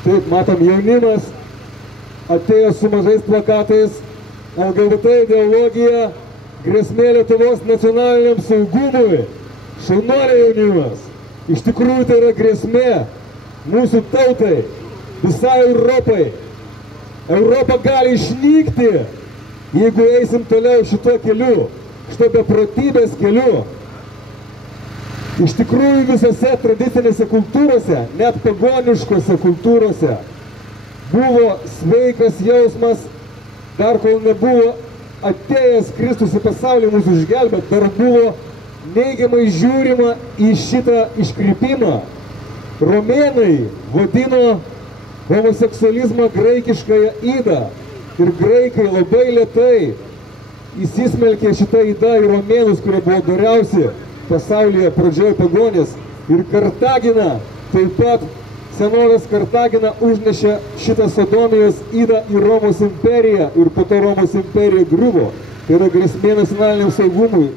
Taip, matom, jaunimas atėjo su mažais plakatais, LGBT ideologija, grėsmė Lietuvos nacionaliniam saugumui. Šaunuoliai jaunimas. Iš tikrųjų tai yra grėsmė mūsų tautai, visai Europai. Europa gali išnykti, jeigu eisim toliau šituo keliu, šito beprotybės keliu. Iš tikrųjų visose tradicinėse kultūrose, net pagoniškose kultūrose, buvo sveikas jausmas, dar kol nebuvo atėjęs Kristus į pasaulį mūsų išgelbėt, dar buvo neigiamai žiūrima į šitą iškrypimą. Romėnai vadino homoseksualizmą graikiškąją ydą ir graikai labai lėtai įsismelkė šitą ydą į romėnus, kurie buvo doriausi pasaulyje pradžioje pagonės. Ir Kartagina, taip pat senovės Kartagina užnešė šitą Sodomijos ydą į Romos imperiją ir po to Romos imperija griuvo. Tai yra grėsmė nacionaliniam saugumui.